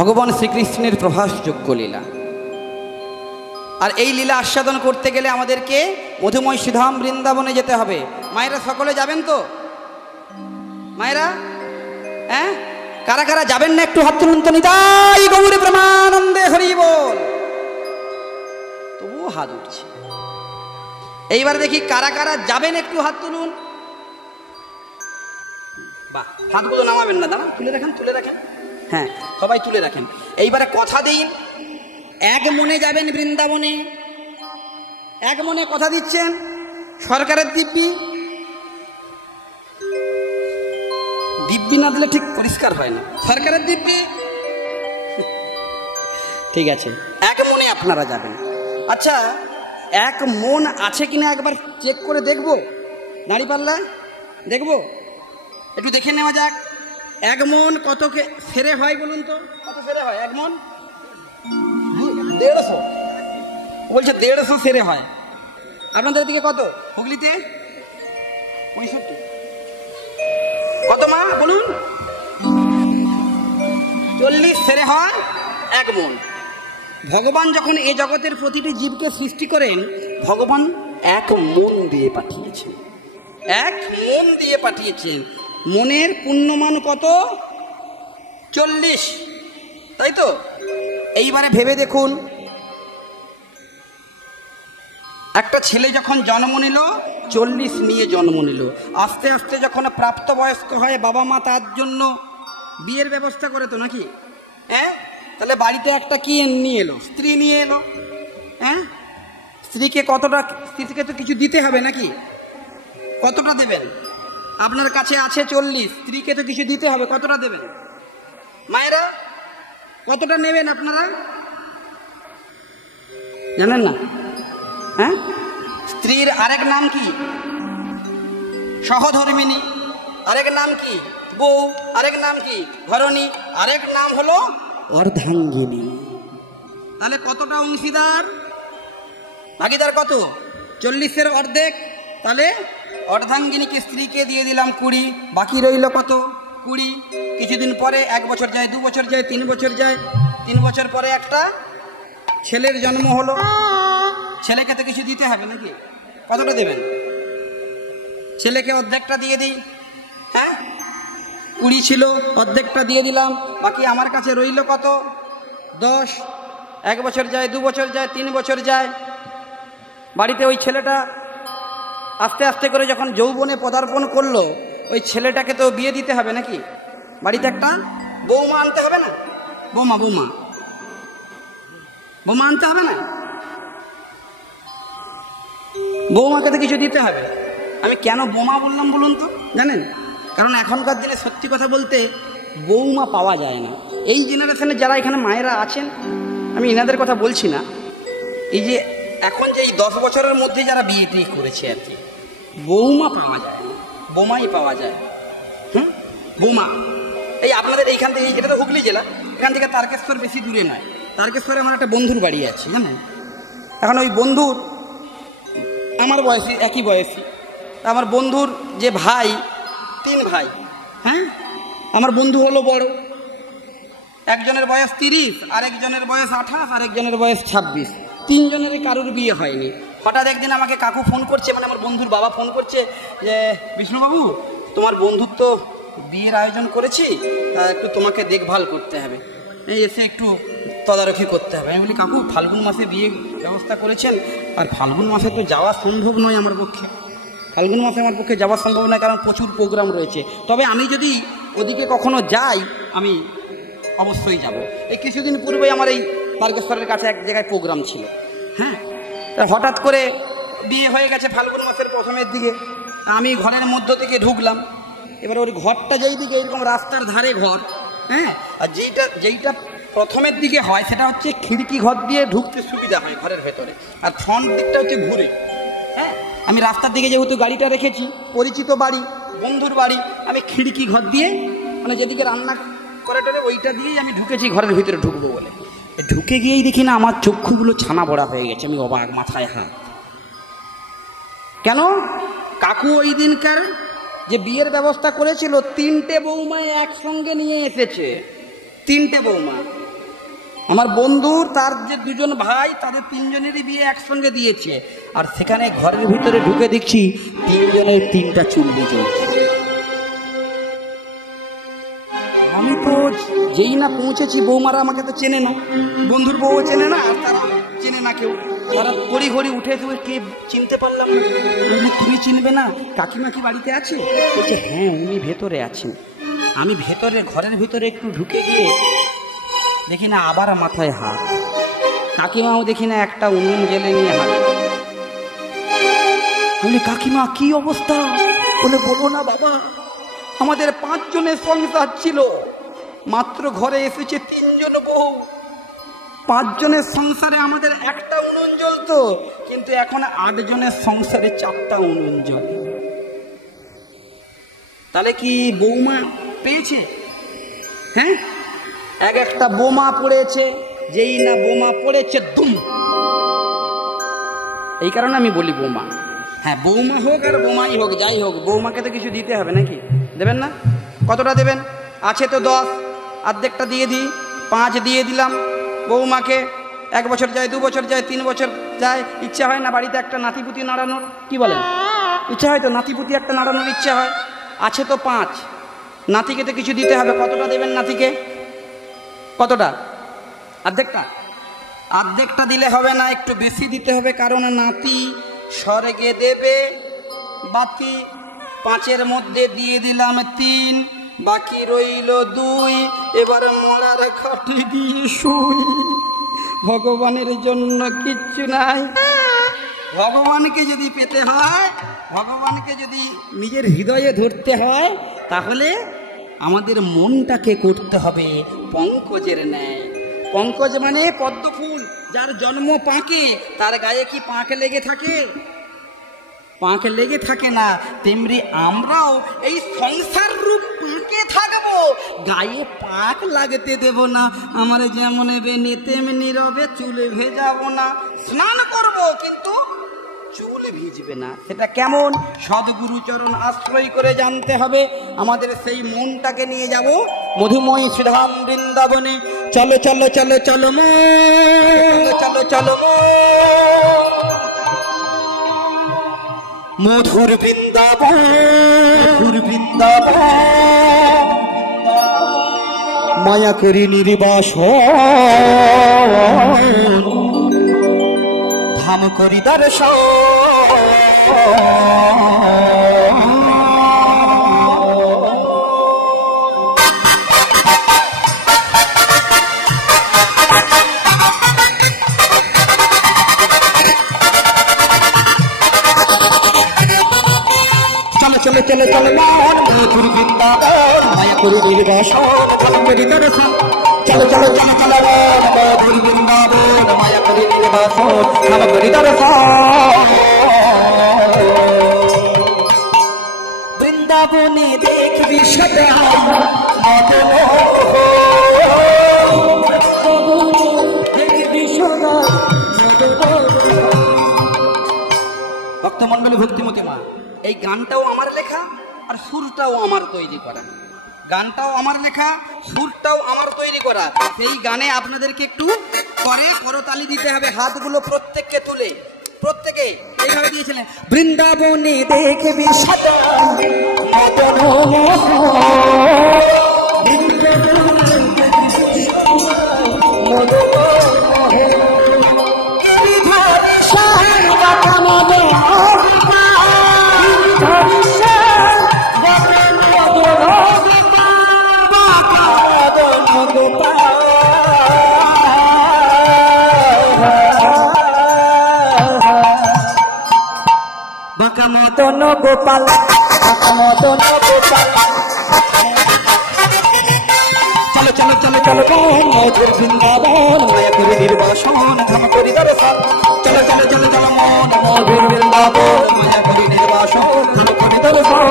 ভগবান শ্রীকৃষ্ণের প্রভাসযোগ্য লীলা। আর এই লীলা আস্বাদন করতে গেলে আমাদেরকে মধুময় সুধাম বৃন্দাবনে যেতে হবে। মায়েরা সকলে যাবেন তো? মায়েরা, হ্যাঁ, কারা কারা যাবেন না একটু হাত তুলুন তো। নিতাই গৌর প্রেমানন্দে হরি বল। তবুও হাত উঠছে। এইবার দেখি কারা কারা যাবেন, একটু হাত তুলুন। বাহ, হাতগুলো নামাবেন না, দাঁড়ান, তুলে রাখেন, তুলে রাখেন। হ্যাঁ, সবাই তুলে রাখেন। এইবারে কথা দিন, এক মনে যাবেন বৃন্দাবনে। এক মনে কথা দিচ্ছেন। সরকারের দিব্যি, দিব্যি না দিলে ঠিক পরিষ্কার হয় না। সরকারের দিব্যি, ঠিক আছে, এক মনে আপনারা যাবেন। আচ্ছা, এক মন আছে কিনা একবার চেক করে দেখবো। দাঁড়িপাল্লা দেখবো, একটু দেখে নেওয়া যাক। এক মন কত সেরে হয় বলুন তো? কত সেরে হয় এক মন? 150 বলছে, 150 সেরে হয়। আপনাদের দিকে কত? হুগলিতে 65। কত মা বলুন? 40 সেরে হয় এক মন। ভগবান যখন এই জগতের প্রতিটি জীবকে সৃষ্টি করেন, ভগবান এক মন দিয়ে পাঠিয়েছেন। এক মন দিয়ে পাঠিয়েছেন। মনের পুণ্যমান কত? 40, তাই তো? এইবারে ভেবে দেখুন, একটা ছেলে যখন জন্ম নিল, 40 নিয়ে জন্ম নিল। আস্তে আস্তে যখন প্রাপ্তবয়স্ক হয়, বাবা মা তার জন্য বিয়ের ব্যবস্থা করে তো নাকি? হ্যাঁ, তাহলে বাড়িতে একটা কি নিয়ে এলো? স্ত্রী নিয়ে এলো। হ্যাঁ, স্ত্রীকে কতটা, স্ত্রীকে তো কিছু দিতে হবে নাকি? কতটা দেবেন? আপনার কাছে আছে 40, স্ত্রীকে তো কিছু দিতে হবে। কতটা দেবেন? মায়েরা কতটা নেবেন আপনারা জানেন না? হ্যাঁ, স্ত্রীর আরেক নাম কি? সহধর্মিণী। আরেক নাম কি? বউ। আরেক নাম কি? ঘরণী। আরেক নাম হলো অর্ধাঙ্গিনী। তাহলে কতটা অংশীদার? ভাগিদার কত? 40-এর অর্ধেক। তাহলে অর্ধাঙ্গিনীকে, স্ত্রীকে দিয়ে দিলাম 20, বাকি রইল কত? 20। কিছুদিন পরে 1 বছর যায়, 2 বছর যায়, 3 বছর যায়। 3 বছর পরে একটা ছেলের জন্ম হলো। ছেলেকে তো কিছু দিতে হবে নাকি? কতটা দেবেন? ছেলেকে অর্ধেকটা দিয়ে দিই। হ্যাঁ, 20 ছিল, অর্ধেকটা দিয়ে দিলাম, বাকি আমার কাছে রইল কত? 10। 1 বছর যায়, 2 বছর যায়, 3 বছর যায়। বাড়িতে ওই ছেলেটা আস্তে আস্তে করে যখন যৌবনে পদার্পণ করলো, ওই ছেলেটাকে তো বিয়ে দিতে হবে নাকি? বাড়িতে একটা বৌমা আনতে হবে না? বৌমা বৌমা বৌমা আনতে হবে না? বৌমাকে তো কিছু দিতে হবে। আমি কেন বৌমা বললাম বলুন তো? জানেন, কারণ এখনকার দিনে সত্যি কথা বলতে বৌমা পাওয়া যায় না। এই জেনারেশনে যারা এখানে মায়েরা আছেন, আমি এনাদের কথা বলছি না, এই যে এখন যে এই 10 বছরের মধ্যে যারা বিয়ে টিয়ে করেছে আর কি, বৌমা পাওয়া যায় না, বোমাই পাওয়া যায়। বোমা এই আপনাদের এইখান থেকে, এটা তো হুগলি জেলা, এখান থেকে তারকেশ্বর বেশি দূরে নয়। তারকেশ্বরে আমার একটা বন্ধুর বাড়ি আছে জানেন। এখন ওই বন্ধুর, আমার বয়সী, একই বয়সী, আমার বন্ধুর যে ভাই, 3 ভাই। হ্যাঁ, আমার বন্ধু হলো বড়। একজনের বয়স 30, আরেকজনের বয়স 28, আরেকজনের বয়স 26। 3 জনেরই কারোর বিয়ে হয়নি। হঠাৎ একদিন আমাকে কাকু ফোন করছে, মানে আমার বন্ধুর বাবা ফোন করছে যে, বিষ্ণুবাবু তোমার বন্ধুর তো বিয়ের আয়োজন করেছি, তা একটু তোমাকে দেখভাল করতে হবে, এই এসে একটু তদারকি করতে হবে। আমি বলি, কাকু ফাল্গুন মাসে বিয়ে ব্যবস্থা করেছেন, আর ফাল্গুন মাসে তো যাওয়া সম্ভব নয় আমার পক্ষে। ফাল্গুন মাসে আমার পক্ষে যাওয়া সম্ভব নয়, কারণ প্রচুর প্রোগ্রাম রয়েছে। তবে আমি যদি ওদিকে কখনো যাই, আমি অবশ্যই যাব। এই কিছুদিন পূর্বে আমার এই তারকেশ্বরের কাছে এক জায়গায় প্রোগ্রাম ছিল। হ্যাঁ, হঠাৎ করে বিয়ে হয়ে গেছে ফাল্গুন মাসের প্রথমের দিকে। আমি ঘরের মধ্য থেকে ঢুকলাম। এবার ওই ঘরটা যেই দিকে, এরকম রাস্তার ধারে ঘর। হ্যাঁ, আর যেইটা প্রথমের দিকে হয় সেটা হচ্ছে খিড়কি ঘর দিয়ে ঢুকতে সুবিধা হয় ঘরের ভেতরে, আর ফ্রন্ট দিকটা হচ্ছে ঘুরে। হ্যাঁ, আমি রাস্তার দিকে যেহেতু গাড়িটা রেখেছি, পরিচিত বাড়ি, বন্ধুর বাড়ি, আমি খিড়কি ঘর দিয়ে, মানে যেদিকে রান্না করে টোরে ওইটা দিয়েই আমি ঢুকেছি ঘরের ভিতরে ঢুকবো বলে। ঢুকে গিয়েই দেখি না আমার চক্ষুগুলো ছানা বড়া হয়ে গেছে। আমি অবাক, মাথায় হাত। কেন? কাকু ওই দিনকার যে বিয়ের ব্যবস্থা করেছিল, 3টে বৌমা একসঙ্গে নিয়ে এসেছে। 3টে বৌমা, আমার বন্ধুর তার যে দুজন ভাই তাদের তিনজনেরই বিয়ে একসঙ্গে দিয়েছে, আর সেখানে ঘরের ভিতরে ঢুকে দেখছি তিনজনের তিনটা চুল্লি জ্বলছে। আমি তো যেই না পৌঁছেছি, বৌমারা আমাকে তো চেনে না, বন্ধুর বউও চেনে না, আর তারা চেনে না কেউ। তারা ঘড়ি ঘড়ি উঠে তুই কে চিনতে পারলাম না। তুমি চিনবে না, কাকিমা কি বাড়িতে আছে? বলছে হ্যাঁ উনি ভেতরে আছেন। আমি ভেতরে ঘরের ভিতরে একটু ঢুকে গিয়ে দেখি না আবার মাথায় হাত, কাকিমাও দেখি না একটা উনুন জেলে নিয়ে হাত। বলি কাকিমা কি অবস্থা? বলে বলো না বাবা, আমাদের 5 জনের সংসার ছিল, মাত্র ঘরে এসেছে 3 জন বউ। 5 জনের সংসারে আমাদের একটা উনুন জ্বলতো, কিন্তু এখন 8 জনের সংসারে 4টা উনুন জ্বলে। তাহলে কি বৌমা পেয়েছে? হ্যাঁ, এক একটা বোমা পড়েছে, যেই না বোমা পড়েছে দুম। এই কারণে আমি বলি বৌমা। হ্যাঁ, বৌমা হোক আর বোমাই হোক, যাই হোক, বৌমাকে তো কিছু দিতে হবে নাকি? দেবেন না? কতটা দেবেন? আছে তো 10, অর্ধেকটা দিয়ে দিই, 5 দিয়ে দিলাম বৌমাকে। 1 বছর যায়, 2 বছর যায়, 3 বছর যায়, ইচ্ছা হয় না বাড়িতে একটা নাতিপুতি নাড়ানোর? কি বলেন? ইচ্ছা হয় তো, নাতিপুতি একটা নাড়ানোর ইচ্ছা হয়। আছে তো 5, নাতিকে তো কিছু দিতে হবে। কতটা দেবেন নাতিকে? কতটা? অর্ধেকটা? অর্ধেকটা দিলে হবে না, একটু বেশি দিতে হবে, কারণ নাতি স্বর্গে দেবে। বাকি 5-এর মধ্যে দিয়ে দিলাম 3, বাকি রইল 2। এবার মরার খাটে দিয়ে শুই। ভগবানের জন্য কিচ্ছু নাই। ভগবানকে যদি পেতে হয়, ভগবানকে যদি নিজের হৃদয়ে ধরতে হয়, তাহলে আমাদের মনটাকে করতে হবে পঙ্কজের ন্যায়। পঙ্কজ মানে পদ্ম ফুল, যার জন্ম পাঁকে, তার গায়ে কি পাঁক লেগে থাকে? পাঁক লেগে থাকে না। তেমনি আমরাও এই সংসার রূপ পাঁকে থাকবো, গায়ে পাঁক লাগতে দেব না। আমার যেমন বেনে তেমনি রবে, চুলে ভেজাবো না। স্নান করব কিন্তু চুল ভিজবে না। সেটা কেমন? সদ্গুরু চরণ আশ্রয় করে জানতে হবে। আমাদের সেই মনটাকে নিয়ে যাব মধুময়ী শ্রীধাম বৃন্দাবনে। চলো চলো চলো চলো চলো চলো মধুর বৃন্দাবন, মধুর বৃন্দাবন, মায়া করি নির্বাসন, ধাম করি দর্শন। চলো চলো চলো মন মধুর বৃন্দাবন, মায়া করি নির্বাসন, ধাম করি দর্শন। চলো চলো চলো চলো মন মধুর বৃন্দাবন, মায়া করি নির্বাসন, ধাম করি দর্শন। বৃন্দাবনে দেখবি সদা মদন, দেখবি সদা মদন। ভক্তমণ্ডলী, ভক্তিমতী মা, এই গানটাও আমার লেখা আর সুরটাও আমার তৈরি করা। গানটাও আমার লেখা, সুরটাও আমার তৈরি করা। সেই গানে আপনাদেরকে একটু করে করতালি দিতে হবে, হাতগুলো প্রত্যেককে তুলে। প্রত্যেকে এইভাবে দিয়েছিলেন। বৃন্দাবনে দেখবি সদা মদন, বাঁকা মদন গোপাল, বাঁকা মদন গোপাল। চলো চলো চলো চলো মধুর বৃন্দাবন, মায়া করি নির্বাসন, ধাম করি দর্শন। চলো চলো চলো চলো মন মধুর বৃন্দাবন, মায়া করি নির্বাসন, ধাম করি দর্শন।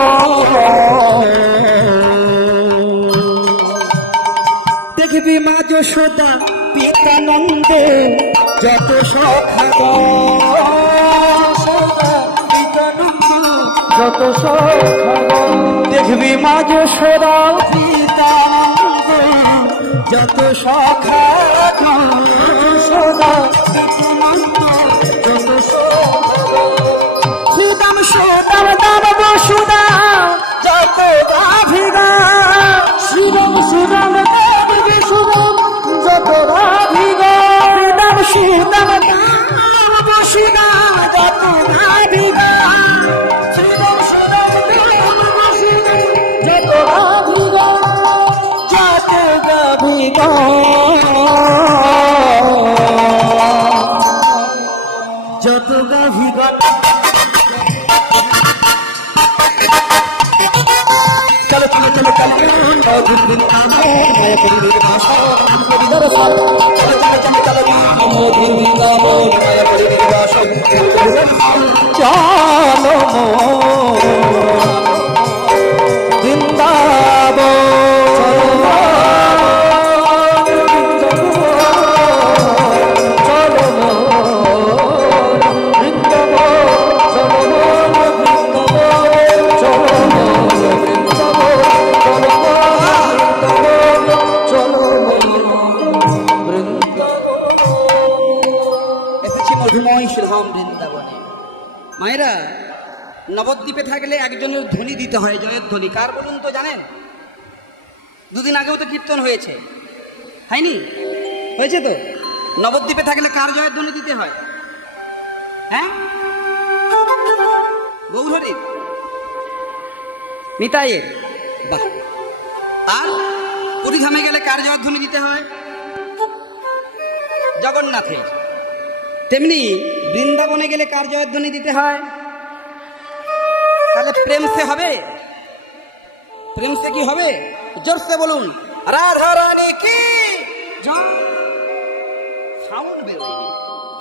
দেখবি মা যশোদা পিতা নন্দ যত সখা, যত সখা। দেখবি মা যশোদা পিতা নন্দ যত সখা, মায়েরা, নবদ্বীপে থাকলে একজনের ধ্বনি দিতে হয়, জয়ের ধ্বনি। কার বলুন তো, জানেন? দুদিন আগেও তো কীর্তন হয়েছে, হয়নি? হয়েছে তো। নবদ্বীপে থাকলে কার জয়ের ধ্বনি দিতে হয়? হ্যাঁ, গৌরহরির, নিতাইয়ের। বাহ। আর পুরীধামে গেলে কার জয়ের ধ্বনি দিতে হয়? জগন্নাথের। তেমনি বৃন্দাবনে গেলে কার জয়ের ধ্বনি দিতে হয়? তাহলে প্রেম সে হবে? প্রেম সে কি হবে? জোরসে বলুন, রাধা রানী কি জয়। সাউন্ড বেরোয়নি,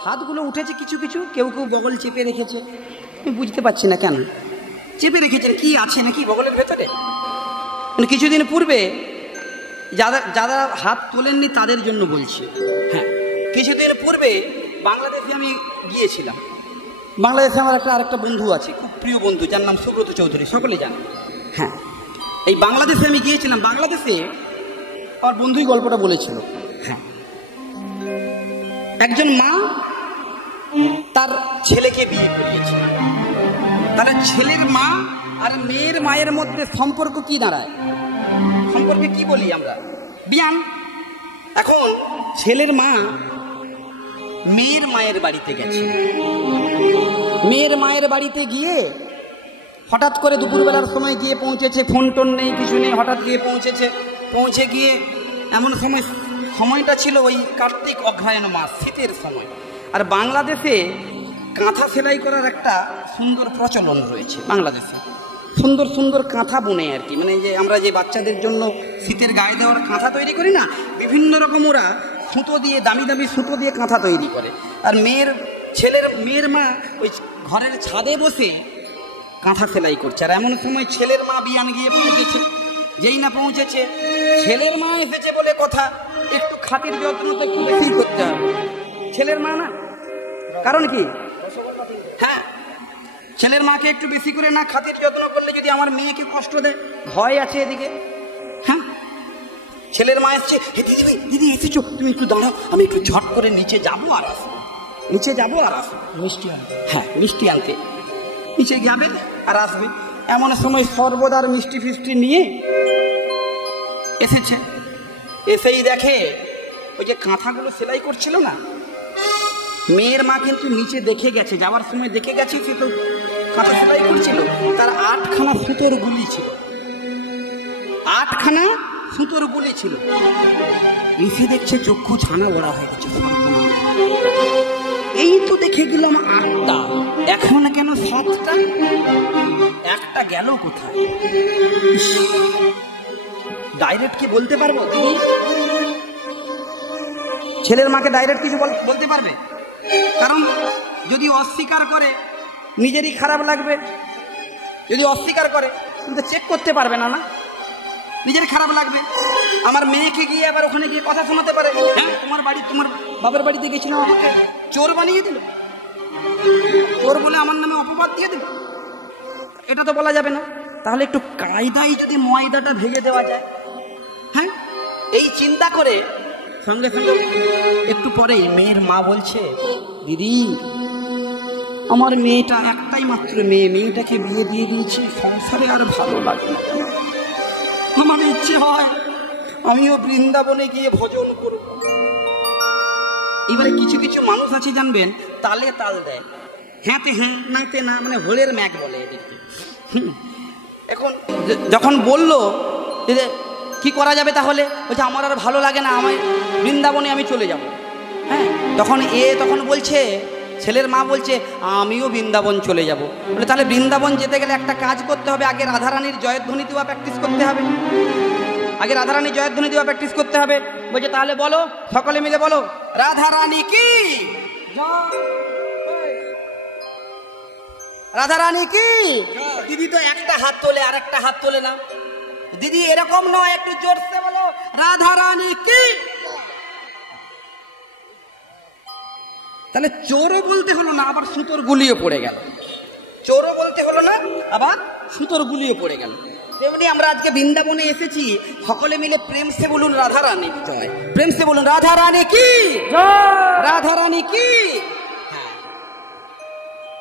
হাতগুলো উঠেছে কিছু কিছু, কেউ কেউ বগল চেপে রেখেছে। আমি বুঝতে পারছি না কেন চেপে রেখেছেন, কি আছে নাকি বগলের ভেতরে? মানে কিছুদিন পূর্বে যারা যারা হাত তোলেননি তাদের জন্য বলছি। হ্যাঁ, কিছুদিন পূর্বে বাংলাদেশে আমি গিয়েছিলাম। বাংলাদেশে আমার আরেকটা বন্ধু আছে, খুব প্রিয় বন্ধু, যার নাম সুব্রত চৌধুরী, সকলে জানেন। হ্যাঁ, এই বাংলাদেশে আমি গিয়েছিলাম। বাংলাদেশে আমার বন্ধুই গল্পটা বলেছিল। হ্যাঁ, একজন মা তার ছেলেকে বিয়ে করিয়েছে। তাহলে ছেলের মা আর মেয়ের মায়ের মধ্যে সম্পর্ক কি দাঁড়ায়? সম্পর্কে কি বলি আমরা? বিয়ান। এখন ছেলের মা মেয়ের মায়ের বাড়িতে গেছে। মেয়ের মায়ের বাড়িতে গিয়ে হঠাৎ করে দুপুরবেলার সময় গিয়ে পৌঁছেছে, ফোন টোন নেই, কিছু নেই, হঠাৎ গিয়ে পৌঁছেছে। পৌঁছে গিয়ে এমন সময়টা ছিল ওই কার্তিক অগ্রহায়ণ মাস, শীতের সময়। আর বাংলাদেশে কাঁথা সেলাই করার একটা সুন্দর প্রচলন রয়েছে। বাংলাদেশে সুন্দর সুন্দর কাঁথা বুনে আর কি, মানে যে আমরা যে বাচ্চাদের জন্য শীতের গায়ে দেওয়ার কাঁথা তৈরি করি না, বিভিন্ন রকম ওরা সুতো দিয়ে, দামি দামি সুতো দিয়ে কাঁথা তৈরি করে। আর মেয়ের মা ওই ঘরের ছাদে বসে কাঁথা সেলাই করছে। আর এমন সময় ছেলের মা বিয়ান গিয়ে পৌঁছেছে। যেই না পৌঁছেছে, ছেলের মা এসেছে বলে কথা, একটু খাতির যত্ন তো একটু বেশি করতে হবে। ছেলের মা না, কারণ কি? হ্যাঁ, ছেলের মাকে একটু বেশি করে না খাতির যত্ন করলে যদি আমার মেয়েকে কষ্ট দেয়, ভয় আছে এদিকে। হ্যাঁ, ছেলের মা এসছে, দিদি এসেছো, তুমি একটু দাঁড়াও, আমি একটু ঝট করে নিচে যাবো আর আসবো, নিচে যাবো আর আসবো মিষ্টি আনতে। হ্যাঁ, মিষ্টি আনতে নিচে যাবে আর আসবে। এমন সময় সর্বদার মিষ্টি ফিষ্টি নিয়ে এসেছে। এসেই দেখে ওই যে কাঁথাগুলো সেলাই করছিল না, মেয়ের মা কিন্তু নিচে দেখে গেছে, যাওয়ার সময় দেখে গেছে সে তো কাঁথা সেলাই করছিল। তার 8খানা সুতোর গুলি ছিল, 8খানা সুতোর গুলি ছিল। এসে দেখছে চক্ষু ছানা বড়া হয়ে গেছে। এই তো দেখে গেলাম 8টা, এখন কেন 7টা? একটা গেল কোথায়? ডাইরেক্ট কি বলতে পারবো দিদি? ছেলের মাকে ডাইরেক্ট কিছু বলতে পারবে? কারণ যদি অস্বীকার করে নিজেরই খারাপ লাগবে। যদি অস্বীকার করে কিন্তু চেক করতে পারবে না, না নিজের খারাপ লাগবে। আমার মেয়েকে গিয়ে আবার ওখানে গিয়ে কথা শোনাতে পারে, হ্যাঁ তোমার বাবার বাড়িতে গেছিলাম, আমাকে চোর বানিয়ে দিল, চোর বলে আমার নামে অপবাদ দিয়ে দিল, এটা তো বলা যাবে না। তাহলে একটু কায়দায় যদি ময়দাটা ভেঙে দেওয়া যায়। হ্যাঁ, এই চিন্তা করে সঙ্গে সঙ্গে একটু পরে মেয়ের মা বলছে, দিদি আমার মেয়েটা একটাই মাত্র মেয়েটাকে বিয়ে দিয়ে দিয়েছি, সংসারে আর ভালো লাগে না। আমার ইচ্ছে হয় আমিও বৃন্দাবনে গিয়ে ভজন করব। এবারে কিছু কিছু মানুষ আছে জানবেন, তালে তাল দেয়, হ্যাঁতে হ্যাঁ নাতে না, মানে হোলের ম্যাক বলে এদেরকে। এখন যখন বললো যে কি করা যাবে তাহলে, বলছে আমার আর ভালো লাগে না, আমার বৃন্দাবনে আমি চলে যাব। হ্যাঁ, তখন বলছে, ছেলের মা বলছে আমিও বৃন্দাবন চলে যাব। বলে তাহলে বৃন্দাবন যেতে গেলে একটা কাজ করতে হবে, আগে রাধারানীর জয়ধ্বনি দেওয়া প্র্যাকটিস করতে হবে। আগে রাধারানী জয়ধ্বনি দেওয়া প্র্যাকটিস করতে হবে। বলছে তাহলে বলো, সকলে মিলে বলো, রাধারানী কি, রাধারানী কি। দিদি তো একটা হাত তোলে আর একটা হাত তোলে না। দিদি এরকম নয়, একটু জোরসে বলো, রাধারানী কি। তাহলে চোরও বলতে হলো না, আবার সুতোর গুলিও পড়ে গেল। চোরও বলতে হলো না, আবার সুতোর গুলিও পড়ে গেল। তেমনি আমরা আজকে বৃন্দাবনে এসেছি, সকলে মিলে প্রেম সে বলুন রাধারানী জয়, প্রেম সে বলুন রাধারানী কি, রাধারানী কি।